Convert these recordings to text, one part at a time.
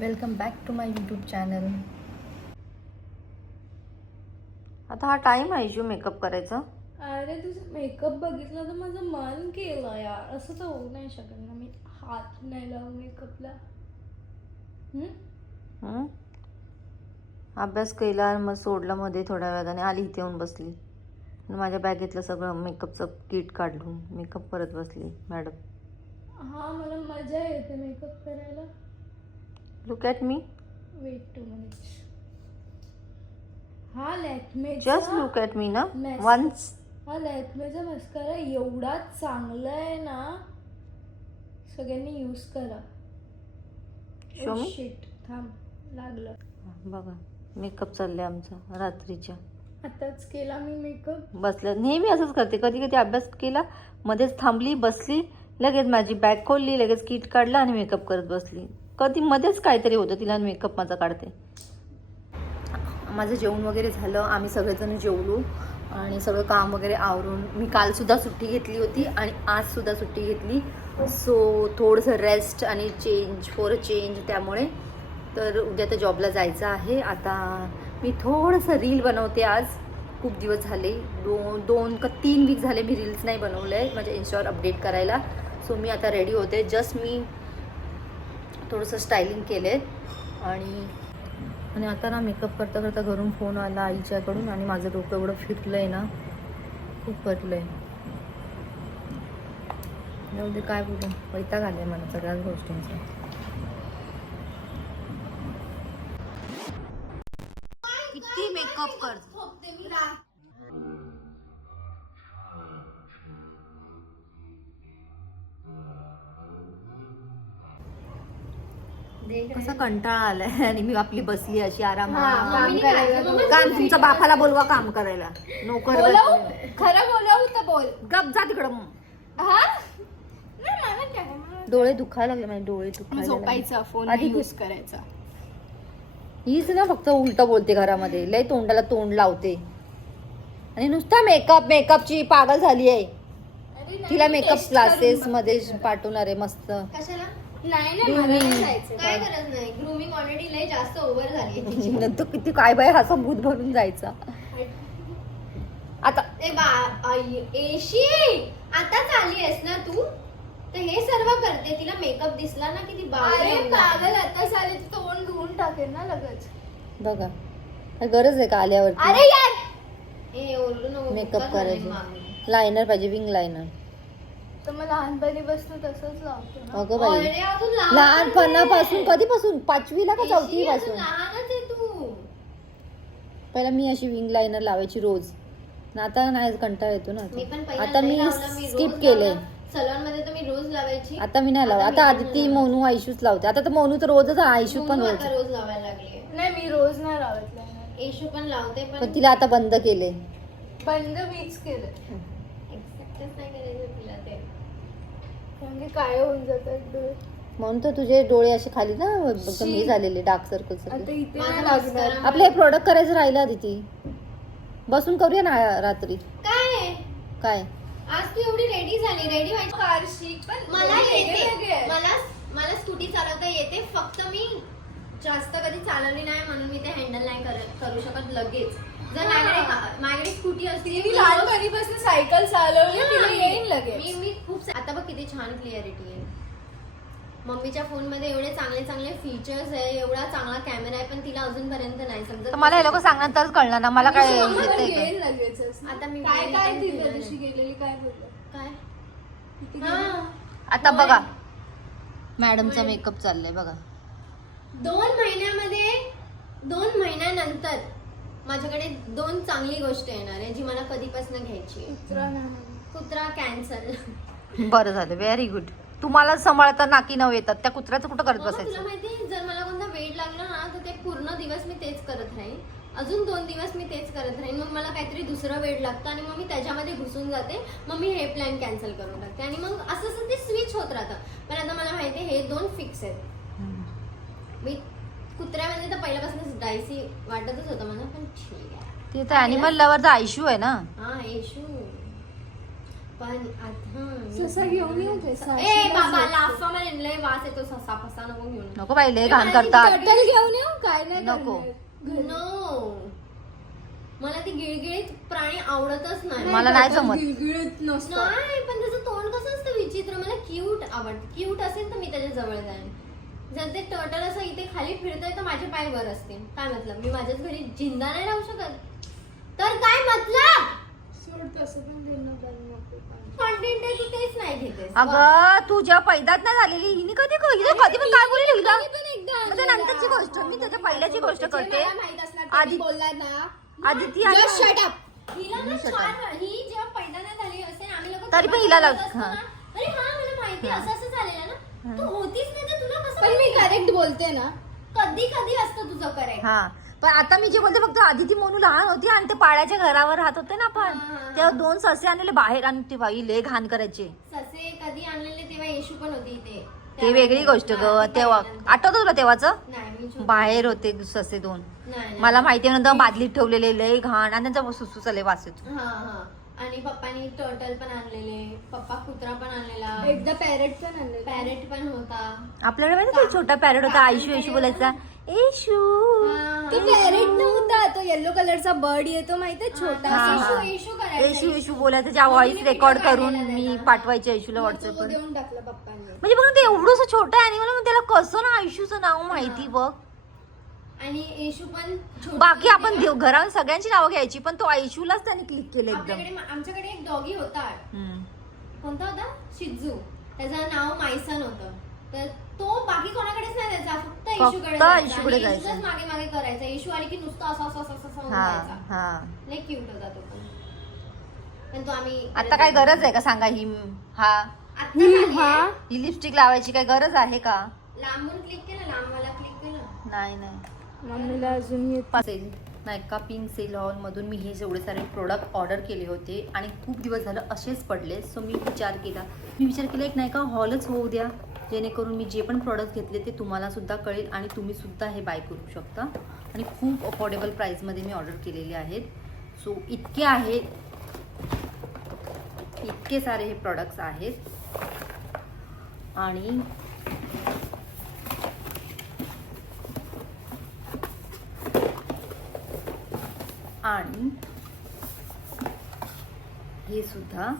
Welcome back to my YouTube channel. आता हा time आहे जो मेकअप करायचा. अरे तुझं मेकअप बघितलं तर माझं मन केलं यार. असं तर होऊ नाही शकत ना, मी हात नाही लावू मेकअपला. हं? अभ्यास केला मग सोडला मध्ये थोड्या वेळाने आली इथे येऊन बसली आणि माझ्या बॅगेतलं सगळं मेकअपचं किट काढून मेकअप करत बसली. मॅडम हा, मला मजा येते मेकअप करायला. Look at me, wait 2 minutes. हा लॅक्मेचा, जस्ट लुक ॲट मी ना वन्स. हा लॅक्मेचा मस्कारा एवढा चांगला आहे ना, सगळ्यांनी यूज करा. Show me. शिट, थांब, लागलं. बघा मेकअप चाललंय आमचा रात्रीच्या. आताच केला मी मेकअप. बसलं नेहमी असंच करते. कधी कधी अभ्यास केला मध्येच थांबली बसली, लगेच माझी बॅग खोलली, लगेच किट काढला आणि मेकअप करत बसली. कधी मध्येच काहीतरी होतं तिला मेकअप माझा काढते. माझं जेवण वगैरे झालं, आम्ही सगळेजण जेवलो आणि सगळं काम वगैरे आवरून मी कालसुद्धा सुट्टी घेतली होती आणि आजसुद्धा सुट्टी घेतली. सो थोडंसं रेस्ट आणि चेंज त्यामुळे तर उद्या तर जॉबला जायचं आहे. आता मी थोडंसं रील बनवते आज. खूप दिवस झाले, 2 का 3 वीक झाले मी रील्स नाही बनवलं आहे माझ्या इंस्टावर अपडेट करायला. सो मी आता रेडी होते. जस्ट मी थोडंसं स्टायलिंग केलं आहे आणि आता ना मेकअप करता करता घरून फोन आला आईच्याकडून आणि माझं डोकं एवढं फिरलं आहे ना, खूप फटलं आहे. एवढे काय बोलू, वैताग आले मला सगळ्याच गोष्टींचा. किती मेकअप कर, कसा कंटाळा आलाय आणि मी आपली बसली अशी आरामात. काम तुमच्या बापाला बोलवा काम करायला. नोकर खरं बोलावं तर बोल. गप जा तिकडं. मग हा नाही, मला काय मला डोळे दुखायला लागले माझे, डोळे दुखायला लागले. झोपायचा, फोन आधी यूज करायचा. हीच ना फक्त उलट बोलते घरामध्ये, लय तोंडाला तोंड लावते आणि नुसता मेकअपची पागल झाली आहे. तिला मेकअप क्लासेस मध्ये पाठवणार आहे मस्त. कशाला? नाही मला नाही Grooming. जायचं. काय गरज नाही. ग्रूमिंग ऑलरेडी लय जास्त ओव्हर झाली आहे तिची. नंतर किती काय बाय असा भूत भरून जायचा. आता ए बा एशी, आताच आली आहेस ना तू, तर हे सर्व करते. तिला मेकअप दिसला ना की ती अरे बावळी पागल, आता साले तोंड धुवून टाकेल ना लगेच. बघा काय गरज आहे का आल्यावरती अरे यार, ए ओरडू नको. मेकअप मुक्का झालाय करायचं. मामी. लायनर पाहिजे, विंग लायनर. तर मग लहानपणी बसतो तसंच लावतो ना. अगं बाई, अरे अजून लहानपणापासून कधीपासून 5वी ला का एशी, 4थी अजून पासून लहानच आहे तू. पहिला मी अशी विंग लायनर लावायची रोज. आता नाही, कंटाळा येतो ना मी पण आता. आता मी रोज स्किप केले. सलॉन मध्ये तर मी रोज लावायची. आता मी नाही लावत. आता आदिती, मोनू, आयशूच लावते. आता तर मोनू तर रोजच, आयशू पण रोज. आता रोज लावायला लागली. नाही, मी रोज नाही लावत liner. एशू पण लावते, पण पण तिला आता बंद केले. बंद मीच केलं, एक्सेप्टच नाही करायचं तिला ते. कारण की काय होऊन जातात डोळे. म्हणून तर तुझे डोळे असे खाली ना एकदम हे झालेले, डार्क सर्कल्स. आता इथे माझा नाही लागणार. mascara- आपलं हे प्रोडक्ट करायचं राहिलं आदिती. बसून करूया ना रात्री. काय आहे? काय आज तू एवढी रेडी झाली, रेडी व्हायची. फारशी पण मला वेगळे येते, वेगळे. मला स्कूटी चालवता येते. फक्त मी जास्त कधी चालवली नाही म्हणून मी ते हँडल नाही करू शकत लगेच. जर माझ्याकडे स्कूटी असती, मी लहानपणीपासून सायकल चालवली, तिला येईन लगेच. मी खूप आता बघ किती छान क्लिअरिटी आहे. मम्मीच्या फोन मध्ये एवढे चांगले चांगले फीचर्स आहे, एवढा चांगला कॅमेरा आहे, पण तिला अजूनपर्यंत नाही समजत. मला हे लोक सांगणार तरच कळणार ना मला काय मला येतंय का. येईन लगेचच. आता मी काय काय पण ती केलं तशी गेलेली काय बोललं काय किती हा. गेली? आता बघा मॅडमचा मेकअप चाललाय बघा. 2 महिन्यानंतर माझ्याकडे 2 चांगली गोष्ट येणार आहे जी मला कधीपासून घ्यायची आहे. कुत्रा नाही. कुत्रा कॅन्सल. बरं झालं, व्हेरी गुड. तुम्हाला सांभाळता नाकी नव येतात, त्या कुत्र्याचं कुठं करत तुला बसायचं. माहिती, जर मला कोणता वेट लागला ना तर ते पूर्ण दिवस मी तेच करत राहीन. अजून 2 दिवस मी तेच करत राहीन. मग मला काहीतरी दुसरं वेट लागतं आणि मग मी त्याच्यामध्ये घुसून जाते. मग मी हे प्लॅन कॅन्सल करून टाकते आणि मग असं ते स्विच होत राहतं. पण आता मला माहिती आहे हे 2 फिक्स आहेत. मी कुत्र्यामध्ये तर पहिल्यापासूनच डायसी वाटतच होतं मला, पण ठीक आहे. ते तर अॅनिमल लव्हरचा इश्यू आहे ना. हा येशू पण ससा घेऊन येऊ ते ए बाबा लाफा मध्ये लय वास येतो ससा फसा नको घेऊन नको बाई लय घाण करतात. टर्टल घेऊन येऊ काय नाही नको. करणार. नो मला ती गिळगिळीत प्राणी आवडतच नाही. मला नाही जमत. गिळगिळीत नसतं. नाही पण त्याचं तोंड कसं असतं विचित्र. मला क्यूट आवडतं. क्यूट असेल तर मी त्याच्या जवळ जाईन. जर ते टर्टल असं इथे खाली फिरतोय तर माझे पाय वर असतील. काय मतलब मी माझ्याच घरी जिंदा नाही राहू शकत तर काय मतलब. सोड तसं पण देणं बंद नको. कंटेंट आहे तू तेच नाही घेतेस. अगं तुझ्या पैदात नाही झालेली हिने कधी कधी पण काय बोलली हिला? पण एकदा मग त्या नंतरची गोष्ट मी त्याच्या पहिल्याची गोष्ट करते. मला माहित असणार आधी- आधी बोललाय ना. आदिती आणि Just shut up. हिला ना छान ही जेव्हा पैदा नाही झाली असेल आम्ही लोक तरी पण हिला लाव- अरे हा मला माहिती असं असं झालेलं ना. तू होतीच नाही तर तुला कसं पण मी करेक्ट बोलते ना. कधी कधी असतं तुझं करेक्ट. हा पण आता मी जे बोलते फक्त आदिती म्हणू लहान होती आणि ते पाड्याच्या घरावर राहत होते ना आपण तेव्हा 2 ससे आणलेले बाहेर आणि ते बाई लय घाण करायचे. ससे कधी आणलेले तेव्हा येशू पण होती इथे. ते वेगळी गोष्ट ग तेव्हा आठवत तुला तेव्हाच नाही मी छोटी- बाहेर होते ससे 2. नाही मला माहिती आहे नंतर बादलीत ठेवलेले लय घाण आणि त्यांचा सुसू चाले वास येतो. हा हा आणि पप्पानी टर्टल पण आणलेले. पप्पा कुत्रा पण आणलेला. एकदा पॅरेट पण आणलं. पॅरेट पण होता. आपल्याकडे माहिती का छोटा पॅरेट होता आयशू येशू बोलायचा येशू. तो पॅरेट नव्हता तो येलो कलरचा बर्ड येतो माहितीये छोटा. हा, हा. येशू करायचा. येशू येशू बोलायचा ज्या व्हॉइस रेकॉर्ड करून मी पाठवायचे येशूला तो व्हॉट्सअपवर. देऊन टाकला पप्पांनी. म्हणजे बघ ना ते एवढंसं छोटं अॅनिमल मग त्याला कसं ना आयशूचं नाव माहिती बघ. आणि येशू पण छोटी बाकी होती आपण तेव्हा. घरात सगळ्यांची नावं घ्यायची पण तो आयशूलाच त्याने क्लिक केलं एकदम. आमच्याकडे एक डॉगी होता. हम्म. कोणता होता शिजू. त्याचं नाव मायसन होतं. तर तो बाकी कोणाकडेच नाही जायचा फक्त येशूकडे येशूकडे आणि जायचा. येशूचाच मागे मागे करायचा. येशू आली की नुसतं असं असं असं असं होऊन हा जायचा. हा लय क्यूट होता तो पण तो आम्ही आता काय गरज आहे का सांगा ही हा आता झाली आहे. ही लिपस्टिक लावायची काय गरज आहे का? लांबून क्लिक केलं लांबवाला क्लिक केलं. नाही नाही. मम्मीला अजून येत सेल नायका पिंक सेल हॉलमधून मी हे एवढे सारे प्रोडक्ट ऑर्डर केले होते आणि खूप दिवस झालं असेच पडले. सो मी विचार केला एक नायका हॉलच होऊ द्या जेणेकरून मी जे पण प्रोडक्ट घेतले ते तुम्हाला सुद्धा कळेल आणि तुम्ही सुद्धा हे बाय करू शकता. आणि खूप अफोर्डेबल प्राईसमध्ये मी ऑर्डर केलेले आहेत. सो इतके सारे हे प्रोडक्ट्स आहेत आणि हे सुद्धा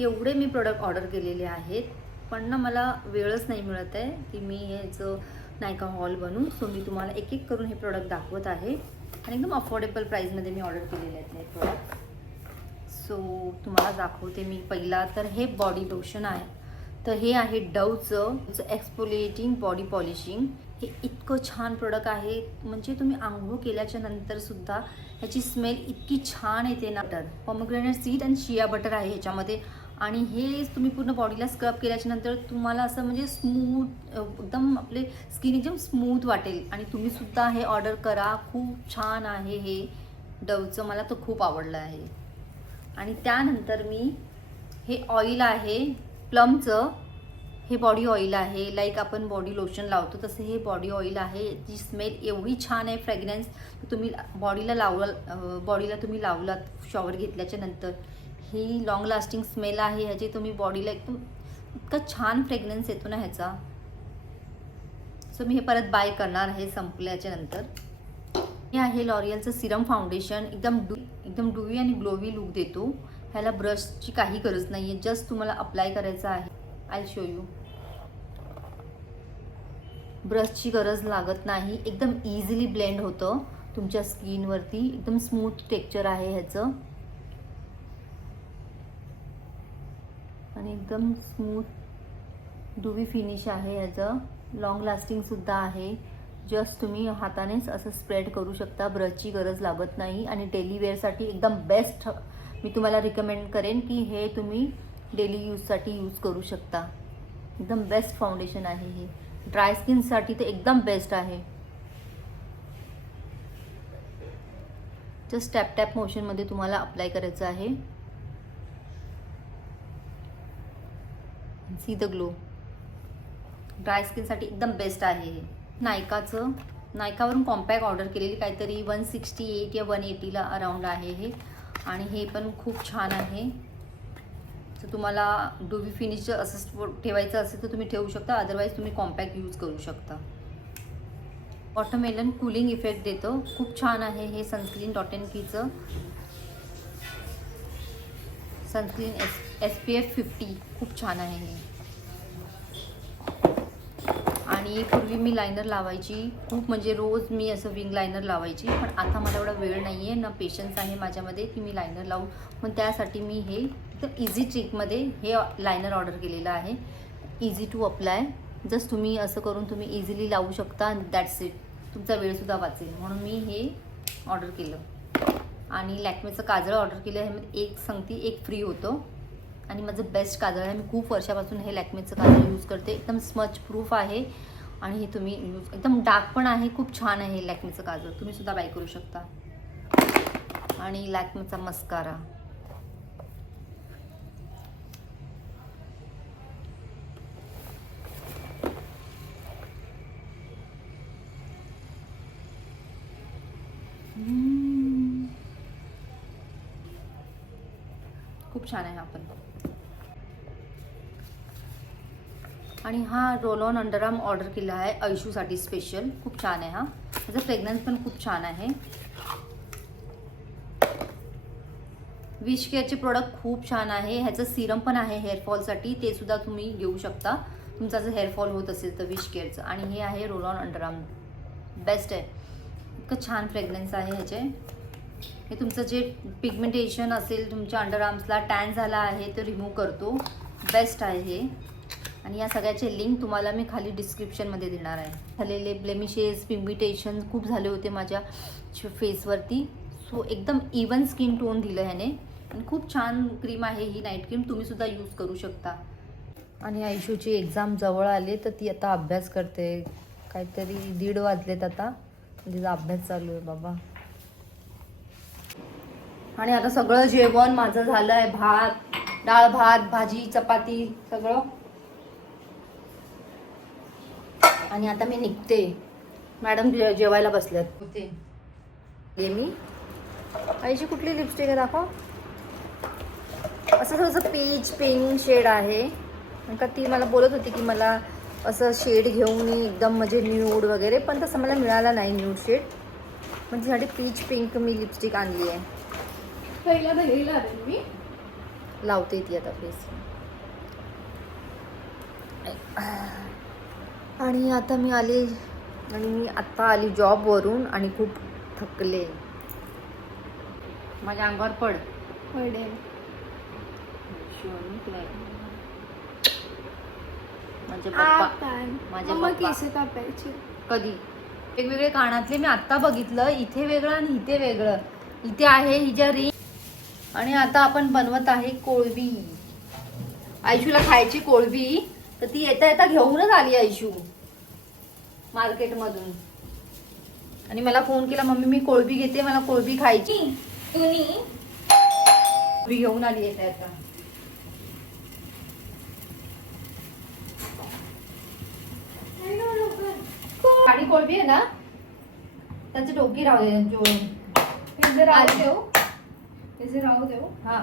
एवढे मी प्रोडक्ट ऑर्डर केलेले आहेत पण ना मला वेळच नाही मिळत आहे की मी ह्याचं नायका हॉल बनवू. सो मी तुम्हाला एक एक करून हे प्रोडक्ट दाखवत आहे आणि एकदम अफोर्डेबल प्राईसमध्ये मी ऑर्डर केलेले आहेत हे प्रोडक्ट. सो तुम्हाला दाखवते मी. पहिला तर हे बॉडी लोशन आहे. तर हे आहे डवचं एक्सफोलिएटिंग बॉडी पॉलिशिंग. हे इतकं छान प्रोडक्ट आहे म्हणजे तुम्ही आंघोळ केल्याच्या नंतर सुद्धा ह्याची स्मेल इतकी छान येते ना. बटर पॉमग्रेनेट सीड आणि शिया बटर आहे ह्याच्यामध्ये आणि हे तुम्ही पूर्ण बॉडीला स्क्रब केल्याच्या नंतर तुम्हाला असं म्हणजे स्मूथ एकदम आपले स्किन एकदम स्मूथ वाटेल. आणि तुम्ही सुद्धा हे ऑर्डर करा. खूप छान आहे हे डवचं. मला तर खूप आवडलं आहे. आणि त्यानंतर मी हे ऑइल आहे प्लमचं. हे बॉडी ऑइल आहे. लाईक आपण बॉडी लोशन लावतो तसं हे बॉडी ऑइल आहे. जी स्मेल एवढी छान आहे फ्रॅग्रन्स. तुम्ही बॉडीला तुम्ही लावलात शॉवर घेतल्याच्या नंतर ही लॉंग लास्टिंग स्मेल आहे ह्याची. तुम्ही बॉडीला एकदम इतका छान फ्रेग्रन्स येतो ना ह्याचा. सो मी हे परत बाय करणार आहे संपल्याच्या नंतर. हे आहे लॉरियलचं सिरम फाउंडेशन. एकदम डुवी आणि ग्लोवी लुक देतो. ह्याला ब्रशची काही गरज नाही आहे. जस्ट तुम्हाला अप्लाय करायचं आहे. I show you. ब्रशची गरज लागत नाही. एकदम इझिली ब्लेंड होतं तुमच्या स्किनवरती. एकदम स्मूथ टेक्स्चर आहे ह्याचं आणि एकदम स्मूथ डुवी फिनिश आहे ह्याचं. लॉंग लास्टिंग सुद्धा आहे. जस्ट तुम्ही हातानेच असं स्प्रेड करू शकता. ब्रशची गरज लागत नाही आणि डेली वेअरसाठी एकदम बेस्ट मी तुम्हाला रिकमेंड करेन की हे तुम्ही डेली यूजसाठी यूज करू शकता. एकदम बेस्ट फाउंडेशन आहे हे. ड्राय स्किनसाठी तर एकदम बेस्ट आहे. जस्ट टॅप टॅप मोशनमध्ये तुम्हाला अप्लाय करायचं आहे. See the glow. ड्राय स्किनसाठी एकदम बेस्ट आहे हे. नायकावरून कॉम्पॅक्ट ऑर्डर केलेली काहीतरी 168 या 180ला अराउंड आहे हे. आणि हे पण खूप छान आहे. तर तुम्हाला डुबी फिनिश असं ठेवायचं असेल तर तुम्ही ठेवू शकता, अदरवाईज तुम्ही कॉम्पॅक्ट यूज करू शकता. वॉटरमेलन कूलिंग इफेक्ट देतो, खूप छान आहे हे सनस्क्रीन. डॉट अँड कीचं सनस्क्रीन SPF 50 खूप छान आहे हे. आणि पूर्वी मी लायनर लावायची खूप, म्हणजे रोज मी असं विंग लायनर लावायची, पण आता मला एवढा वेळ नाही आहे ना पेशन्स आहे माझ्यामध्ये की मी लायनर लावू. पण त्यासाठी मी हे एकदम इझी ट्रिकमध्ये हे लायनर ऑर्डर केलेलं आहे. इझी टू अप्लाय, जस्ट तुम्ही असं करून तुम्ही इझिली लावू शकता आणि दॅट्स इट. तुमचा वेळसुद्धा वाचेल म्हणून मी हे ऑर्डर केलं. आणि लॅक्मेचं काजळ ऑर्डर केलं, ह्यामध्ये एक संगती एक फ्री होतं. आणि माझं बेस्ट काजळ आहे, मी खूप वर्षापासून हे लॅक्मेचं काजळ यूज करते. एकदम स्मच प्रूफ आहे आणि हे तुम्ही यूज एकदम डार्क पण आहे, खूप छान आहे हे लॅक्मेचं काजळ, तुम्ही सुद्धा बाय करू शकता. आणि लॅक्मेचा मस्कारा, खूप छान आहे हा पण. आणि हा रोल ऑन अंडरआर्म ऑर्डर केला आहे ऐशूसाठी स्पेशल, खूप छान आहे हा. त्याचं फ्रेग्रन्स पण खूप छान आहे. विश केअरचे प्रोडक्ट खूप छान आहे. ह्याचं सिरम पण आहे हेअरफॉलसाठी, ते सुद्धा तुम्ही घेऊ शकता तुमचा जर हेअरफॉल होत असेल तर विश केअरचं. आणि हे आहे रोल ऑन अंडरआर्म, बेस्ट आहे. इतकं छान फ्रेग्रन्स आहे ह्याचे. हे तुमचं जे पिगमेंटेशन असेल तुमच्या अंडरआर्म्सला, टॅन झाला आहे तो रिमूव्ह करतो, बेस्ट आहे हे. आणि या सगळ्याचे लिंक तुम्हाला मी खाली डिस्क्रिप्शनमध्ये देणार आहे. झालेले ब्लेमिशेस, पिगमेंटेशन खूप झाले होते माझ्या फेसवरती, सो एकदम इवन स्किन टोन दिलं ह्याने. आणि खूप छान क्रीम आहे ही, नाईट क्रीम, तुम्ही सुद्धा यूज करू शकता. आणि आयशूची एक्झाम जवळ आली तर ती आता अभ्यास करते. काहीतरी 1:30 वाजलेत आता, तिचा अभ्यास चालू आहे बाबा. आणि आता सगळं जेवण माझं झालं आहे, भात, डाळ भात, भाजी, चपाती सगळं. आणि आता मी निघते, मॅडम जेवायला बसल्यात होते. ये मी आईची कुठली लिपस्टिक आहे दाखव. असं थोडंसं पीच पिंक शेड आहे, का ती मला बोलत होती की मला असं शेड घेऊन एकदम म्हणजे न्यूड वगैरे, पण तसं मला मिळाला नाही न्यूड शेड. पण त्यासाठी पीच पिंक मी लिपस्टिक आणली आहे. पहिला दहीला आले मी लावते ती आता फेस. आणि आता मी आले, आणि मी आत्ता आली जॉबवरून आणि खूप थकले. माझ्या अंगावर पड पडेल. माझे पप्पा, माझे मम्मा पप्पा केस कापायची. कधी वेगवेगळे कानातले मी आत्ता बघितलं, इथे वेगळं आणि इथे वेगळं. इथे आहे हिच्या रिंग. आणि आता आपण बनवत आहे कोळंबी. आयशूला खायची कोळंबी, तर ती येता येता घेऊनच आली आयशू मार्केटमधून. आणि मला फोन केला, मम्मी मी कोळंबी घेते, मला कोळंबी खायची. कोळंबी घेऊन आली येता येता. आणि कोळंबी आहे ना, त्याची डोकी राहू दे, राहू देऊ. हा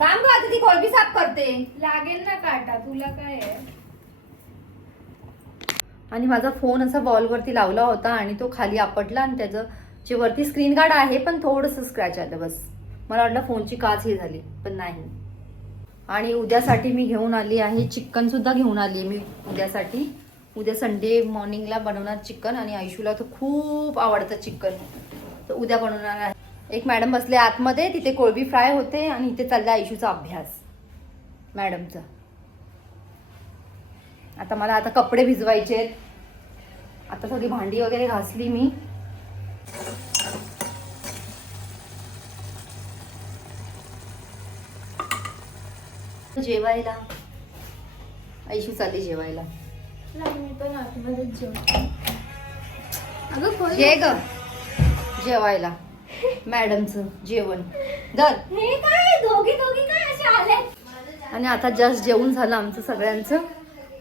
थांब गं, आता ती कोळंबी साफ करते. लागेल ना काटा, तुला काय आहे. आणि माझा फोन असा वॉलवरती लावला होता आणि तो खाली आपटला, आणि त्याचं जे वरती स्क्रीन गार्ड आहे पण थोडंसं स्क्रॅच आलं बस. मला वाटलं फोनची काच हे झाली, पण नाही. आणि उद्यासाठी मी घेऊन आली आहे चिकन सुद्धा घेऊन आली आहे मी उद्यासाठी. उद्या संडे मॉर्निंगला बनवणार चिकन, आणि आयशूला तर खूप आवडतं चिकन, तर उद्या बनवणार आहे. एक मॅडम बसले आतमध्ये, तिथे कोळंबी फ्राय होते आणि इथे चालला आयशूचा अभ्यास मॅडमचा. आता मला आता कपडे भिजवायचे आहेत. आता सगळी भांडी वगैरे घासली मी. जेवायला आयशू चालली जेवायला. मी पण आतमध्येच जेवते. अगं घे ग जेवायला मॅडमचं जेवण धर. हे काय दोघी काय असे आले. आणि आता जस्ट जेवण झालं आमचं सगळ्यांचं,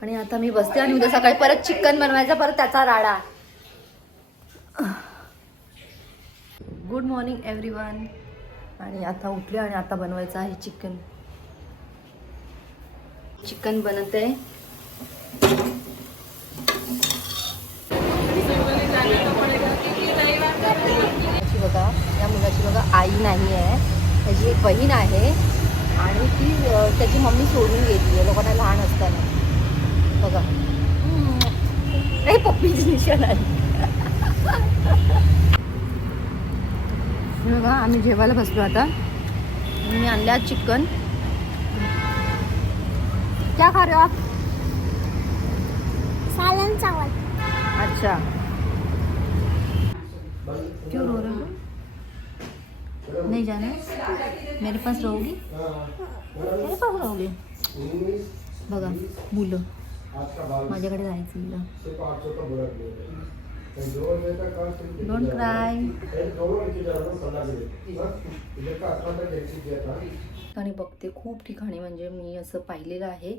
आणि आता मी बसते. आणि उद्या सकाळी परत चिकन बनवायचा, परत त्याचा राडा. Good morning everyone. आणि आता उठले आणि आता बनवायचं आहे चिकन. चिकन बनत आहे. बघा या मुलाची बघा आई नाही आहे, त्याची एक बहीण आहे आणि ती त्याची मम्मी सोडून गेली आहे लोकांना लहान असताना. बघा नाही पप्पीची निशाण आली. बघा आम्ही जेवायला बसलो आता. मी आणल्या चिकन. क्या खा रहे हो आप? सालन चावल. अच्छा क्यों रो रहे हो? नहीं जाना मेरे पास रहोगी? मेरे पास रहोगी? बघा मुलं माझ्याकडे जायचं मुलं. Don't cry. आणि बघते खूप ठिकाणी म्हणजे मी असं पाहिलेलं आहे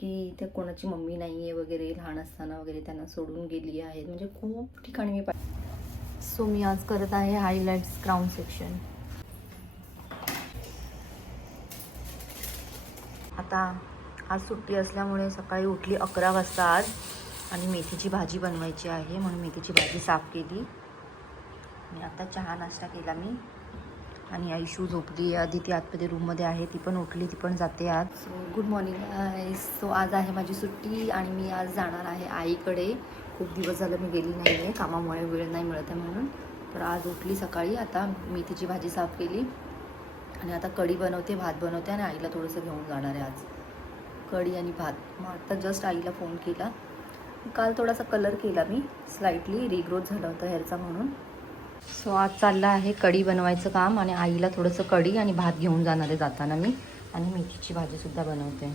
की त्या कोणाची मम्मी नाही आहे वगैरे, लहान असताना वगैरे त्यांना सोडून गेली आहे. म्हणजे खूप ठिकाणी मी सो मी आज करत आहे हायलाइट्स क्राउन सेक्शन. आता आज सुट्टी असल्यामुळे सकाळी उठली 11 वाजता आज आणि मेथीची भाजी बनवायची आहे म्हणून मेथीची भाजी साफ केली. आणि आता चहा नाश्ता केला मी. आणि आयशू झोपली. आधी ती आतमध्ये रूममध्ये आहे, ती पण उठली, ती पण जाते आज. So good morning guys. So आज आहे माझी सुट्टी आणि मी आज जाणार आहे आईकडे. खूप दिवस झालं मी गेली नाही आहे, कामामुळे वेळ नाही मिळत आहे म्हणून. तर आज उठली सकाळी. आता मेथीची भाजी साफ केली आणि आता कढी बनवते, भात बनवते आणि आईला थोडंसं घेऊन जाणार आहे आज. कढी आणि भात. मग आता जस्ट आईला फोन केला. काल थोडासा कलर केला मी, स्लाइटली रिग्रोथ झाला होता हेअरचा म्हणून. सो आज चाललं आहे कढी बनवायचं काम आणि आईला थोडंसं कढी आणि भात घेऊन जाणार आहे जाताना मी. आणि मेथीची भाजीसुद्धा बनवते.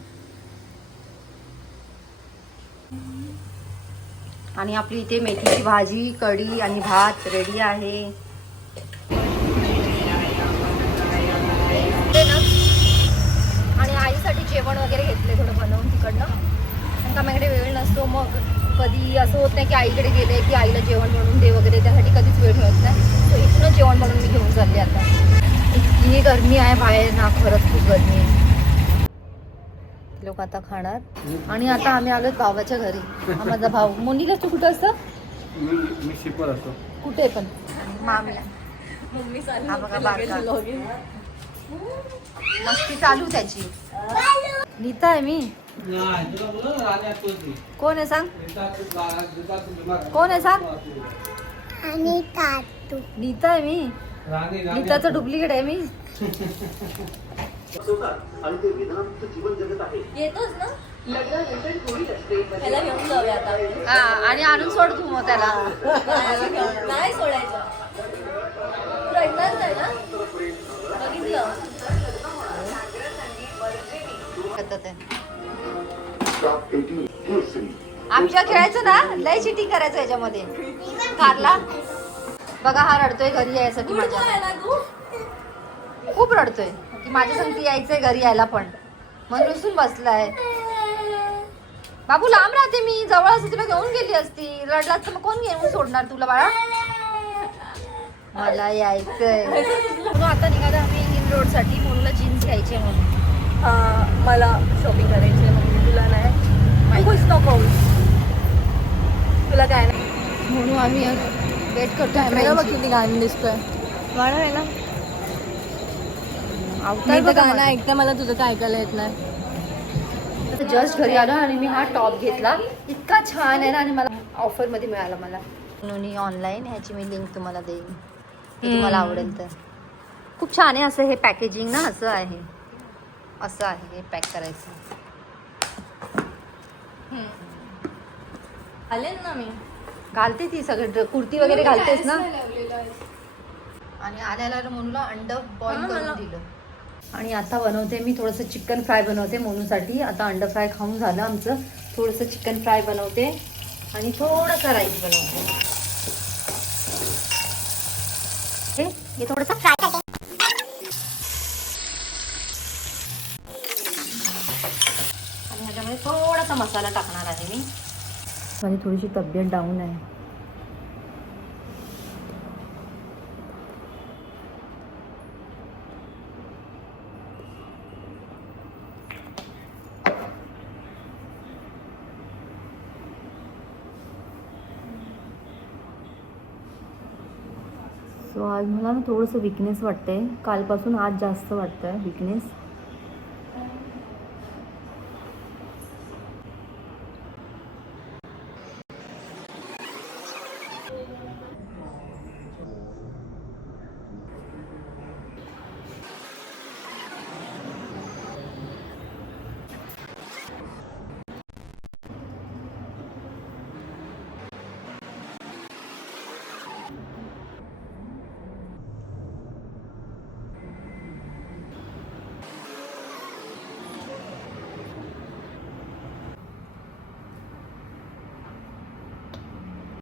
आणि आपली इथे मेथीची भाजी, कढी आणि भात रेडी आहे. आणि आईसाठी जेवण वगैरे घेतले थोडं बनवून तिकडनं. कारण का माझ्याकडे वेळ नसतो. मग कधी असं होत नाही की आईकडे गेले की आईला जेवण बनवून दे वगैरे, त्यासाठी कधीच वेळ मिळत नाही. सो इथून जेवण बनवून मी घेऊन चालले. आता इतकी गरमी आहे बाहेर ना, खरंच खूप गरमी आहे. लोक आता खाणार. आणि आता आम्ही आलो भावाच्या घरी. हा माझा भाऊ. मोनिका तू कुठं असतं? मी शिकवत असतो. कुठे पण मामी. हा बघा बारका. मस्ती चालू त्याची. नीता आहे मी. कोण आहे सांग? कोण आहे सांग? नीता आहे मी. नीताचा डुप्लिकेट आहे मी. येतोच ना त्याला घेऊन जाऊया आता. हा आणि आणून सोड तू मग त्याला. नाही सोडायचं. रडणार नाही ना? बघितलं आमच्या खेळायचं ना, लय चिटिंग करायचं याच्यामध्ये. कारला बघा हा रडतोय घरी यायसाठी. माझ्या खूप रडतोय की माझ्या संगती यायचंय घरी यायला, पण म्हणून रुसून बसलाय. बाबू लांब राहते मी, जवळ असते तुला घेऊन गेली असती. रडलास तर मग कोण घेऊन सोडणार तुला बाळा? मला यायचंय. म्हणून आता निघालो आम्ही हिल रोड साठी. म्हणून जीन्स घ्यायची म्हणून. मला शॉपिंग करायची आहे. मग तुला नाही खुश नको, तुला काय नाही म्हणून आम्ही वेट करतोय. बघ किती गाणं दिसतोय. गाणं आहे ना, गाणं ऐकतं मला, तुझं काय ऐकायला येत नाही. जस्ट घरी आलो आणि मी हा टॉप घेतला. इतका छान आहे ना आणि मला ऑफरमध्ये मिळाला. मला नोनी ऑनलाईन. ह्याची मी लिंक तुम्हाला देईन, तुम्हाला आवडेल तर. खूप छान आहे. असं हे पॅकेजिंग ना असं आहे. असं आहे हे पॅक करायचं. आले ना मी घालते ती सगळं कुर्ती वगैरे घालतेस ना. आणि आल्याला म्हणून अंड बॉईल करून दिलं. आणि आता बनवते मी थोडंसं चिकन फ्राय बनवते मोनूसाठी. आता अंड फ्राय खाऊन झालं आमचं. थोडंसं चिकन फ्राय बनवते आणि थोडंसं राईस बनवते. हे थोडंसं फ्राय करते. आणि ह्याच्यामध्ये थोडासा मसाला टाकणार आहे मी. माझी थोडीशी तब्येत डाऊन आहे. सो आज मला ना थोडंसं विकनेस वाटतंय, कालपासून आज जास्त वाटतं आहे विकनेस.